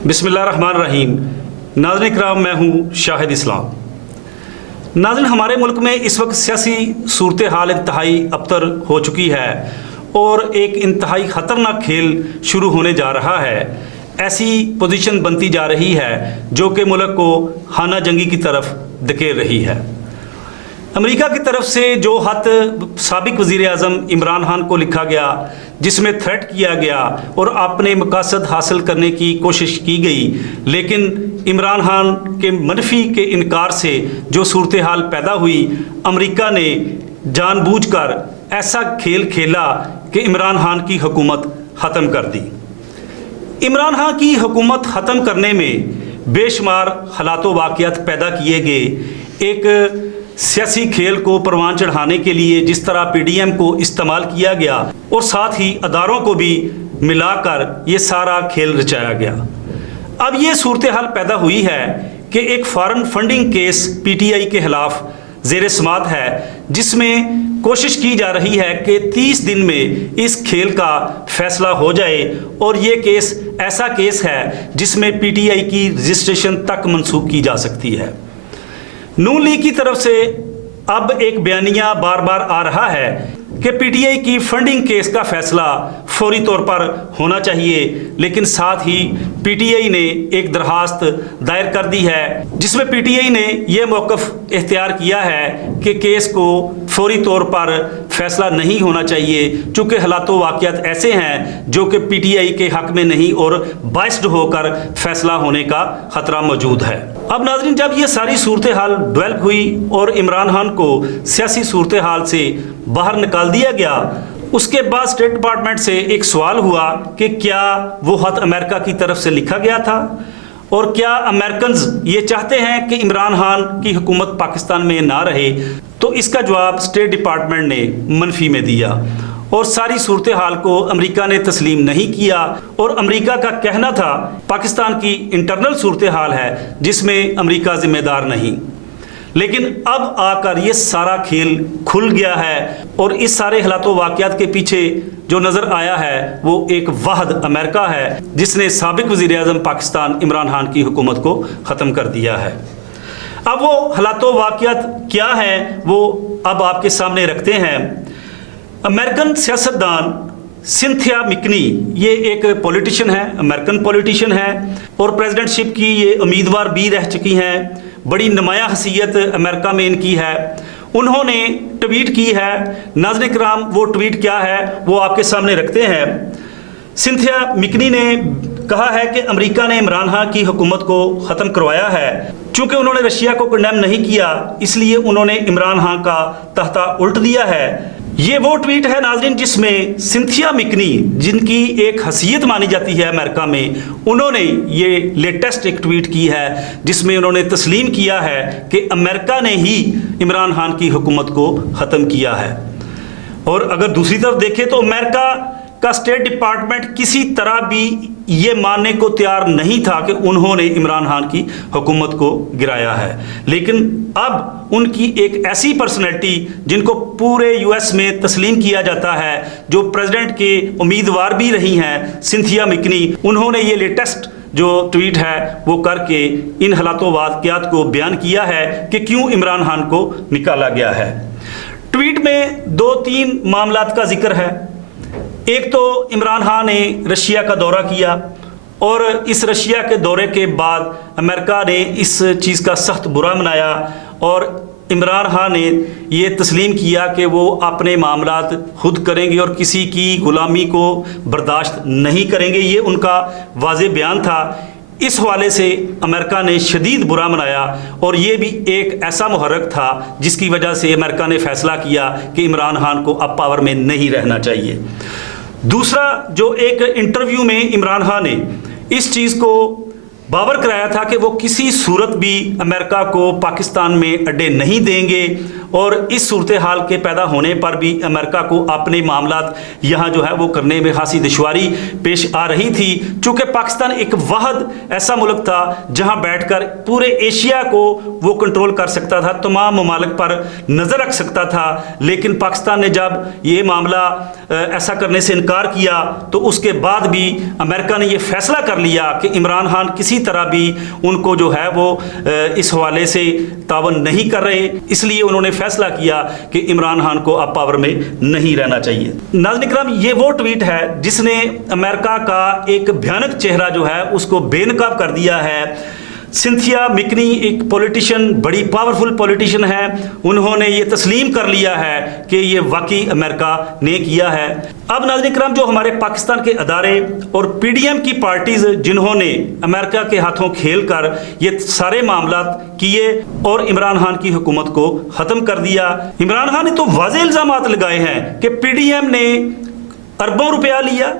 बिस्मिल्लाहिर्रहमानिर्रहीम। नाज़रीन इकराम, मैं हूँ शाहिद इस्लाम। नाज़रीन, हमारे मुल्क में इस वक्त सियासी सूरत हाल इंतहाई अबतर हो चुकी है और एक इंतहाई ख़तरनाक खेल शुरू होने जा रहा है। ऐसी पोजीशन बनती जा रही है जो कि मुल्क को खाना जंगी की तरफ धकेल रही है। अमेरिका की तरफ से जो खत साबिक वज़ीर आज़म इमरान खान को लिखा गया, जिसमें थ्रेट किया गया और अपने मकासद हासिल करने की कोशिश की गई, लेकिन इमरान खान के मनफी के इनकार से जो सूरत हाल पैदा हुई, अमेरिका ने जानबूझकर ऐसा खेल खेला कि इमरान खान की हुकूमत ख़त्म कर दी। इमरान खान की हुकूमत ख़त्म करने में बेशुमार हालात व वाक़यात पैदा किए गए। एक सियासी खेल को परवान चढ़ाने के लिए जिस तरह PDM को इस्तेमाल किया गया और साथ ही अदारों को भी मिलाकर ये सारा खेल रचाया गया। अब ये सूरत हाल पैदा हुई है कि एक फॉरेन फंडिंग केस PTI के खिलाफ ज़ेर समात है, जिसमें कोशिश की जा रही है कि 30 दिन में इस खेल का फैसला हो जाए और ये केस ऐसा केस है जिसमें PTI की रजिस्ट्रेशन तक मनसूख की जा सकती है। नून लीग की तरफ से अब एक बयानिया बार बार आ रहा है कि PTI की फंडिंग केस का फैसला फौरी तौर पर होना चाहिए, लेकिन साथ ही PTI ने एक दरखास्त दायर कर दी है जिसमें PTI ने यह मौक़िफ़ इख्तियार किया है कि केस को फौरी तौर पर फैसला नहीं होना चाहिए, चूँकि हालात वाक़यात ऐसे हैं जो कि PTI के हक़ में नहीं और बाइस्ड होकर फैसला होने का ख़तरा मौजूद है। अब नाज़रीन, जब ये सारी सूरत हाल डेवलप हुई और इमरान खान को सियासी सूरत हाल से बाहर निकाल दिया गया, उसके बाद स्टेट डिपार्टमेंट से एक सवाल हुआ कि क्या वो खत अमेरिका की तरफ से लिखा गया था और क्या अमेरिकन्स ये चाहते हैं कि इमरान खान की हुकूमत पाकिस्तान में ना रहे। तो इसका जवाब स्टेट डिपार्टमेंट ने मनफी में दिया और सारी सूरत हाल को अमेरिका ने तस्लीम नहीं किया और अमेरिका का कहना था पाकिस्तान की इंटरनल सूरत हाल है जिसमें अमेरिका जिम्मेदार नहीं। लेकिन अब आकर ये सारा खेल खुल गया है और इस सारे हालातों वाक़यात के पीछे जो नज़र आया है वो एक वाहद अमेरिका है जिसने साबिक वज़ीर आज़म पाकिस्तान इमरान खान की हुकूमत को ख़त्म कर दिया है। अब वो हालातों वाक़यात क्या हैं वो अब आपके सामने रखते हैं। अमेरिकन सियासतदान सिंथिया मिकनी, ये एक पॉलिटिशियन है, अमेरिकन पॉलिटिशियन है और प्रेसिडेंटशिप की ये उम्मीदवार भी रह चुकी हैं। बड़ी नुमाया हसीयत अमेरिका में इनकी है। उन्होंने ट्वीट की है। नाज़रीन इकराम, वो ट्वीट क्या है वो आपके सामने रखते हैं। सिंथिया मिकनी ने कहा है कि अमेरिका ने इमरान खान की हुकूमत को ख़त्म करवाया है। चूँकि उन्होंने रशिया को कंडेम नहीं किया, इसलिए उन्होंने इमरान खान का तख्ता उल्ट दिया है। ये वो ट्वीट है नाज़रीन जिसमें सिंथिया मिकनी, जिनकी एक हसीयत मानी जाती है अमेरिका में, उन्होंने ये लेटेस्ट एक ट्वीट की है जिसमें उन्होंने तस्लीम किया है कि अमेरिका ने ही इमरान खान की हुकूमत को ख़त्म किया है। और अगर दूसरी तरफ देखें तो अमेरिका का स्टेट डिपार्टमेंट किसी तरह भी ये मानने को तैयार नहीं था कि उन्होंने इमरान खान की हुकूमत को गिराया है। लेकिन अब उनकी एक ऐसी पर्सनैलिटी जिनको पूरे US में तस्लीम किया जाता है, जो प्रेसिडेंट के उम्मीदवार भी रही हैं, सिंथिया मिकनी, उन्होंने ये लेटेस्ट जो ट्वीट है वो करके इन हालातों वाक़यात को बयान किया है कि क्यों इमरान खान को निकाला गया है। ट्वीट में 2-3 मामलात का जिक्र है। एक तो इमरान खान ने रशिया का दौरा किया और इस रशिया के दौरे के बाद अमेरिका ने इस चीज़ का सख्त बुरा मनाया और इमरान खान ने ये तस्लीम किया कि वो अपने मामलात खुद करेंगे और किसी की ग़ुलामी को बर्दाश्त नहीं करेंगे। ये उनका वाज़े बयान था। इस हवाले से अमेरिका ने शदीद बुरा मनाया और ये भी एक ऐसा मुहर्रिक था जिसकी वजह से अमेरिका ने फ़ैसला किया कि इमरान खान को अब पावर में नहीं रहना चाहिए। दूसरा, जो एक इंटरव्यू में इमरान खान ने इस चीज़ को बावर कराया था कि वो किसी सूरत भी अमेरिका को पाकिस्तान में अड्डे नहीं देंगे اور اس صورتحال کے پیدا ہونے پر بھی امریکہ کو اپنے معاملات یہاں جو ہے وہ کرنے میں خاصی دشواری پیش آ رہی تھی، چونکہ پاکستان ایک واحد ایسا ملک تھا جہاں بیٹھ کر پورے ایشیا کو وہ کنٹرول کر سکتا تھا، تمام ممالک پر نظر رکھ سکتا تھا۔ لیکن پاکستان نے جب یہ معاملہ ایسا کرنے سے انکار کیا تو اس کے بعد بھی امریکہ نے یہ فیصلہ کر لیا کہ عمران خان کسی طرح بھی ان کو جو ہے وہ اس حوالے سے تعاون نہیں کر رہے، اس لیے انہوں نے فیصلہ کیا کہ عمران خان کو اب پاور میں نہیں رہنا چاہیے۔ ناظرین کرام، یہ وہ ٹویٹ ہے جس نے امریکہ کا ایک بھیانک چہرہ جو ہے اس کو بے نقاب کر دیا ہے۔ سنتھیا مکنی ایک پولیٹیشین، بڑی پاورفل پولیٹیشین ہے، انہوں نے یہ تسلیم کر لیا ہے کہ یہ واقعی امریکہ نے کیا ہے۔ اب ناظرین کرام، جو ہمارے پاکستان کے ادارے اور پی ڈی ایم کی پارٹیز جنہوں نے امریکہ کے ہاتھوں کھیل کر یہ سارے معاملات کیے اور عمران خان کی حکومت کو ختم کر دیا، عمران خان نے تو واضح الزامات لگائے ہیں کہ پی ڈی ایم نے اربوں روپیہ لیا،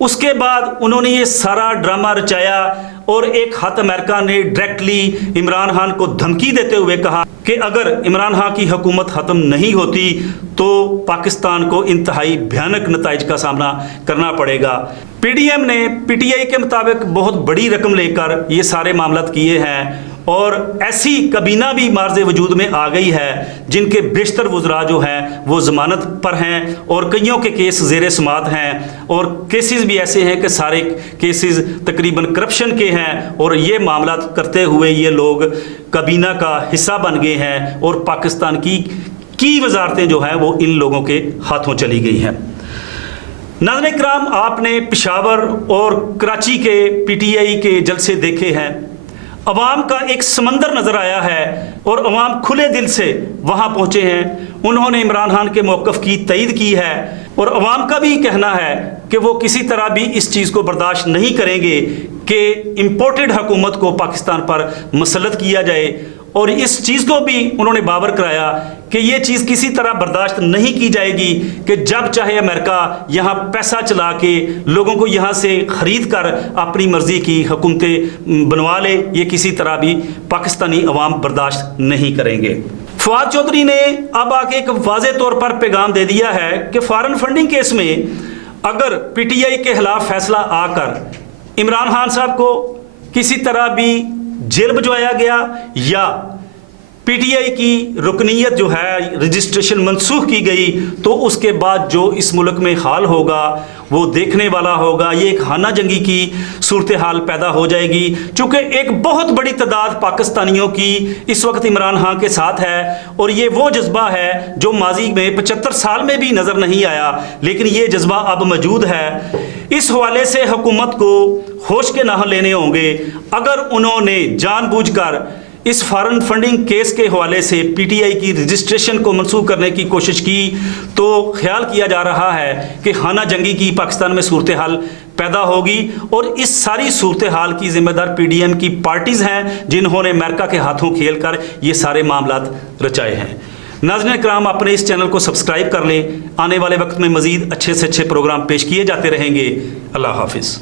اس کے بعد انہوں نے یہ سارا ڈرامہ رچایا اور ایک ہاتھ امریکہ نے ڈائریکٹلی عمران خان کو دھمکی دیتے ہوئے کہا کہ اگر عمران خان کی حکومت ختم نہیں ہوتی تو پاکستان کو انتہائی بھیانک نتائج کا سامنا کرنا پڑے گا۔ پی ڈی ایم نے پی ٹی آئی کے مطابق بہت بڑی رقم لے کر یہ سارے معاملات کیے ہیں اور ایسی کابینہ بھی معرض وجود میں آ گئی ہے جن کے بیشتر وزراء جو ہیں وہ ضمانت پر ہیں اور کئیوں کے کیس زیر سماعت ہیں اور کیسز بھی ایسے ہیں کہ سارے کیسز تقریباً کرپشن کے ہیں اور یہ معاملات کرتے ہوئے یہ لوگ کابینہ کا حصہ بن گئے ہیں اور پاکستان کی وزارتیں جو ہیں وہ ان لوگوں کے ہاتھوں چلی گئی ہیں۔ ناظرین کرام، آپ نے پشاور اور کراچی کے پی ٹی آئی کے جلسے دیکھے ہیں، عوام کا ایک سمندر نظر آیا ہے اور عوام کھلے دل سے وہاں پہنچے ہیں، انہوں نے عمران خان کے موقف کی تائید کی ہے اور عوام کا بھی کہنا ہے کہ وہ کسی طرح بھی اس چیز کو برداشت نہیں کریں گے کہ امپورٹڈ حکومت کو پاکستان پر مسلط کیا جائے، اور اس چیز کو بھی انہوں نے باور کرایا کہ یہ چیز کسی طرح برداشت نہیں کی جائے گی کہ جب چاہے امریکہ یہاں پیسہ چلا کے لوگوں کو یہاں سے خرید کر اپنی مرضی کی حکومتیں بنوا لے، یہ کسی طرح بھی پاکستانی عوام برداشت نہیں کریں گے۔ فواد چودھری نے اب آ کے ایک واضح طور پر پیغام دے دیا ہے کہ فارن فنڈنگ کیس میں اگر پی ٹی آئی کے خلاف فیصلہ آ کر عمران خان صاحب کو کسی طرح بھی جیل بھجوایا گیا یا پی ٹی آئی کی رکنیت جو ہے رجسٹریشن منسوخ کی گئی تو اس کے بعد جو اس ملک میں حال ہوگا وہ دیکھنے والا ہوگا، یہ ایک خانہ جنگی کی صورتحال پیدا ہو جائے گی، چونکہ ایک بہت بڑی تعداد پاکستانیوں کی اس وقت عمران خان کے ساتھ ہے اور یہ وہ جذبہ ہے جو ماضی میں 75 سال میں بھی نظر نہیں آیا، لیکن یہ جذبہ اب موجود ہے۔ اس حوالے سے حکومت کو ہوش کے نہ لینے ہوں گے۔ اگر انہوں نے جان بوجھ کر اس فارن فنڈنگ کیس کے حوالے سے پی ٹی آئی کی رجسٹریشن کو منسوخ کرنے کی کوشش کی تو خیال کیا جا رہا ہے کہ خانہ جنگی کی پاکستان میں صورتحال پیدا ہوگی اور اس ساری صورتحال کی ذمہ دار پی ڈی ایم کی پارٹیز ہیں جنہوں نے امریکہ کے ہاتھوں کھیل کر یہ سارے معاملات رچائے ہیں۔ ناظرین کرام، اپنے اس چینل کو سبسکرائب کر لیں، آنے والے وقت میں مزید اچھے سے اچھے پروگرام پیش کیے جاتے رہیں گے۔ اللہ حافظ۔